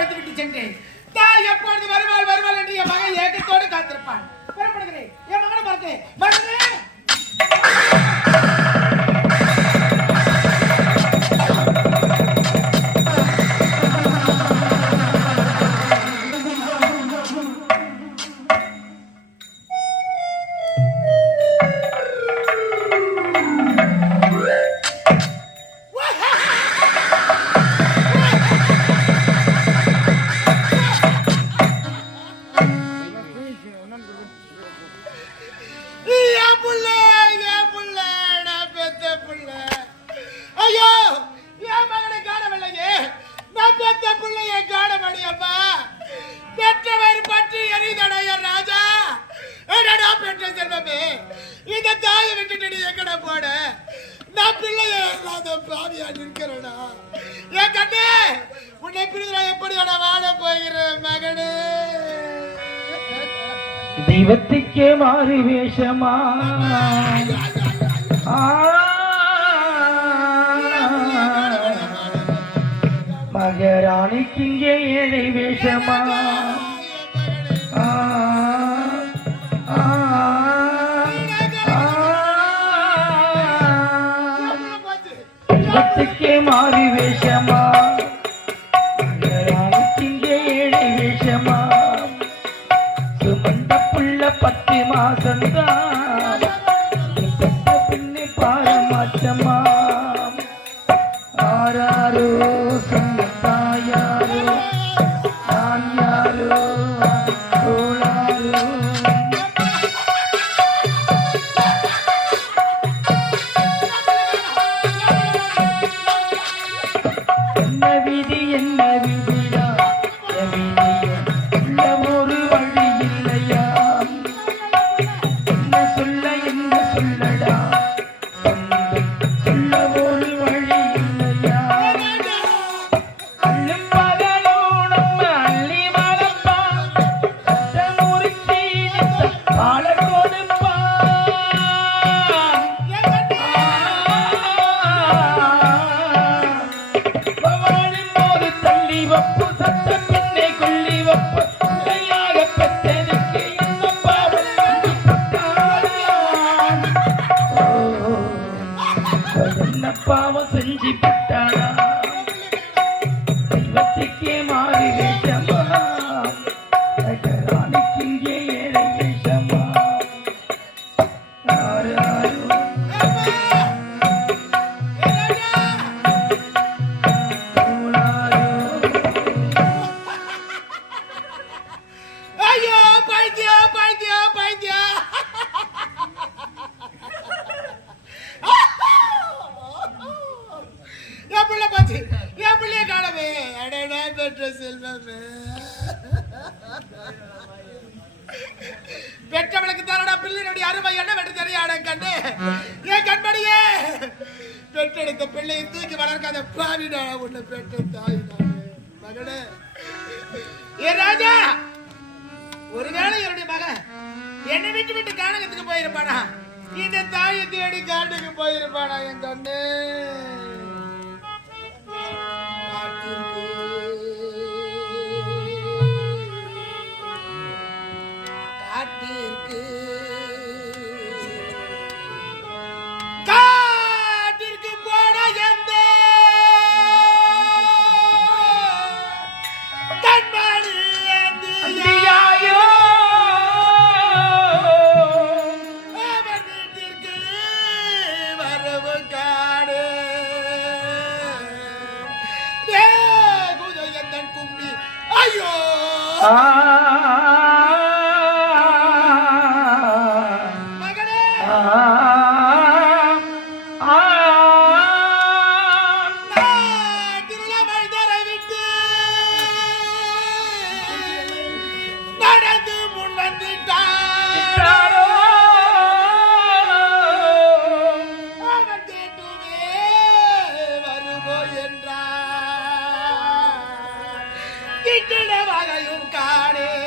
வைத்துவிட்டு சென்றேன். தாய் எப்பொழுது வருவாள் வருவாள் என்று என் மகன் ஏக்கத்தோடு காத்திருப்பான். புறப்படுகிறேன். என் மகனை பார்க்கிறேன். மகனே தெய்வத்துக்கே மாறி வேஷமா மகராணிக்கு இங்கே ஏழை வேஷமா தெய்வத்துக்கே மாறி வேஷமா மகராணிக்கு இங்கே ஏழை வேஷமா 10 மாசம்தான் பெற்ற பின்னே பாரமாச்சம்மா ஆராரோ சொந்த தாயாரோ நான் யாரோ என்ன விதி என்ன விதியா பாவம் செஞ்சு விட்டானா தெய்வத்துக்கே மாறி வேஷமா ராணிக்கு இங்கே ஏழை வேஷமா ஐயோ பைத்தியா பைத்தியா பைத்தியா பெற்றவளுக்கு தரடா பிள்ளையுடைய அருமை என்ன வெற்றி தெரியாட கண்டு என் கண்மணியே பெற்றெடுத்த பிள்ளையை தூக்கி வளர்க்காத பாவிடா உன்னை பெற்ற தாய் மகனே ஏ ராஜா ஒருவேளை என்னுடைய மகன் என்னை விட்டு விட்டு கானகத்துக்கு போயிருப்பானா இந்த தாயை தேடி காட்டுக்கு போயிருப்பானா என் கண்ணு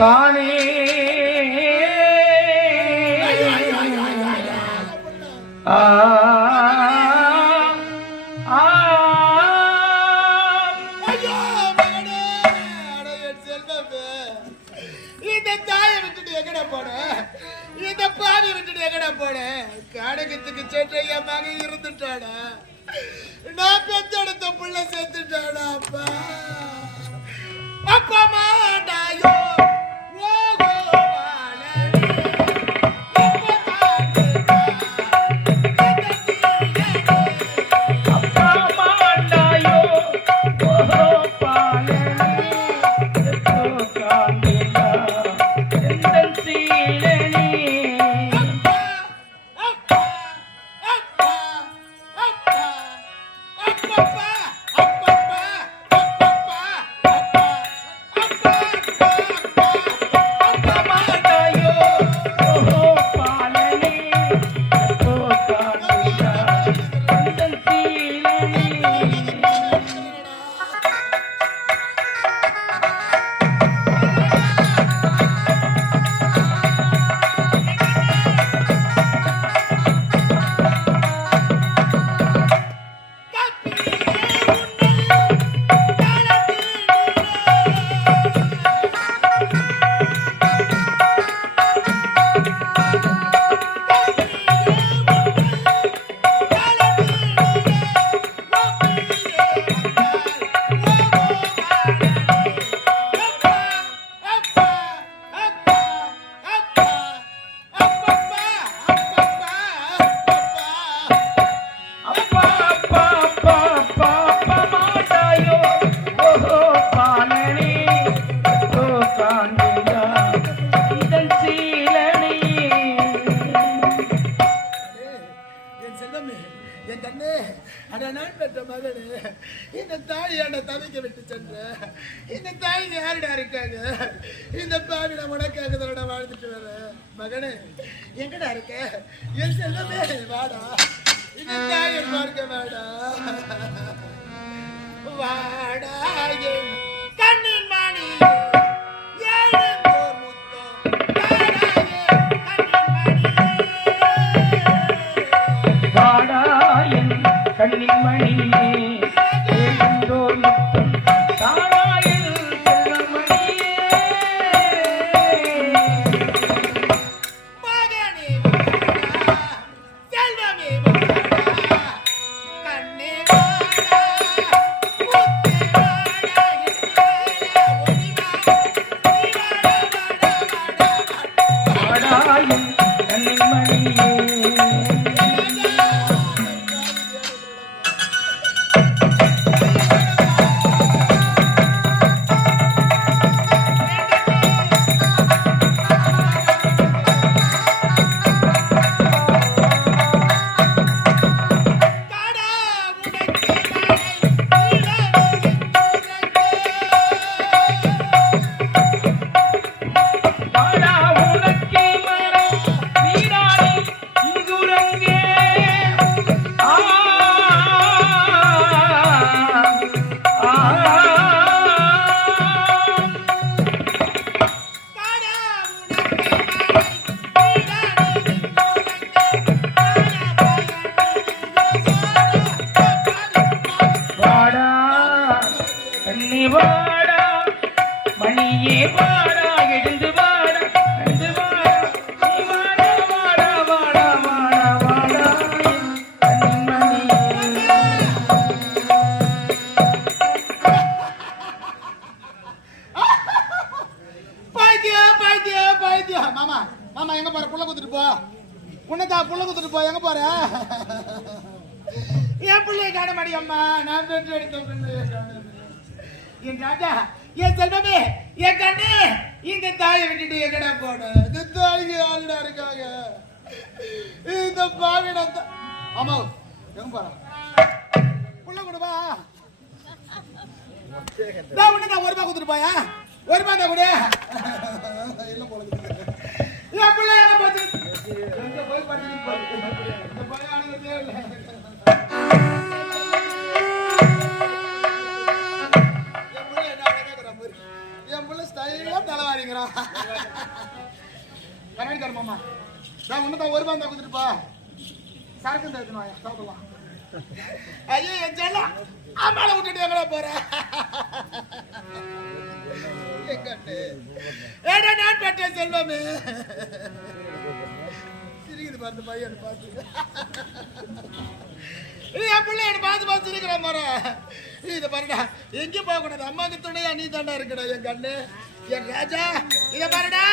காணே உலகத்துக்கு சென்ற என் மகன் இருந்துட்டாடா. நான் பெத்தெடுத்த புள்ள செத்துட்டாடா. அப்பா அப்பா மாட்டாயோ இந்த தாயை தவிக்க விட்டு சென்ற இந்த தாய் யாருடா இருக்காங்க? இந்த பாவிட உனக்காக தன்னோட வாழ்ந்துட்டு வர மகனே எங்கடா இருக்க? என் செல்லமே வாடா, இந்த தாயை பார்க்க வாடா, வாடா என் கண்ணின் மணி கண்ணின் மணியே எழுந்தோர் முத்தம் தாராயில் செல்லமணியே மகனே வாடா செல்வமே வாடா கண்ணே வாடா முத்தே வாடா வாடாயின் கண்ணின் மணியே வாடா மணியே வாடா எழுந்து வாடா எழுந்து வாடா வாடா வாடா வாடா வாடா பைத்தியா மாமா மாமா எங்க போற? புள்ள குத்துட்டு போ. உன்னதா புள்ள குத்துட்டு போ. எங்க போற? என் பிள்ளைய காண மாடி அம்மா. நான் பெற்று எடுத்த என் ராஜா, என் செல்வமே, என் கண்ணு, இந்த தாயை விட்டுட்டு எங்கடா போன? இந்த தாய்க்கு ஆளுடா இருக்காங்க. இந்த பாவிட ஆமா எங்க போற? புள்ள கொடுப்பா. நான் உனக்கு ஒரு ரூபாய் கொடுத்துட்டு போயா? ஒரு ரூபாய் தான் கொடு. இல்ல போல என் பிள்ளை எங்க போச்சு? எங்க போய் படிச்சு இந்த பையன் அணுகிறதே இல்லை. தலைவாரிங்கிறான் கண்ணாடிக்கார மாமா. நான் ஒண்ணுதான் ஒரு ரூபாய் தான் கொடுத்துட்டுப்பா. சரக்கு தடுக்கணும் சாப்பிடலாம். ஐயோ என் செல்லம் அம்மாவை விட்டுட்டு எங்கடா போற? நான் பெற்ற செல்வமே சிரிக்குது பார்த்து பையன் பார்த்து என் பிள்ளை என்ன பார்த்து இருக்கிற மர இதை பாருடா எங்கேயும் போகக்கூடாது அம்மாவுக்கு துணையா நீ தாண்டா இருக்கடா என் கண்ணு என் ராஜா இதை பாருடா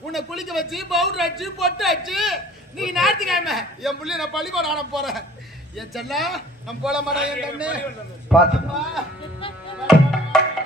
உன்னை குளிக்க வச்சு பவுடர் அடிச்சு பொட்டு அடிச்சு நீ ஞாயிற்றுக்கிழமை என் பிள்ளை நான் பள்ளிக்கூடம் ஆட போறேன் என் செல்ல நம்ம போல மாட்டா என் கண்ணு பார்த்து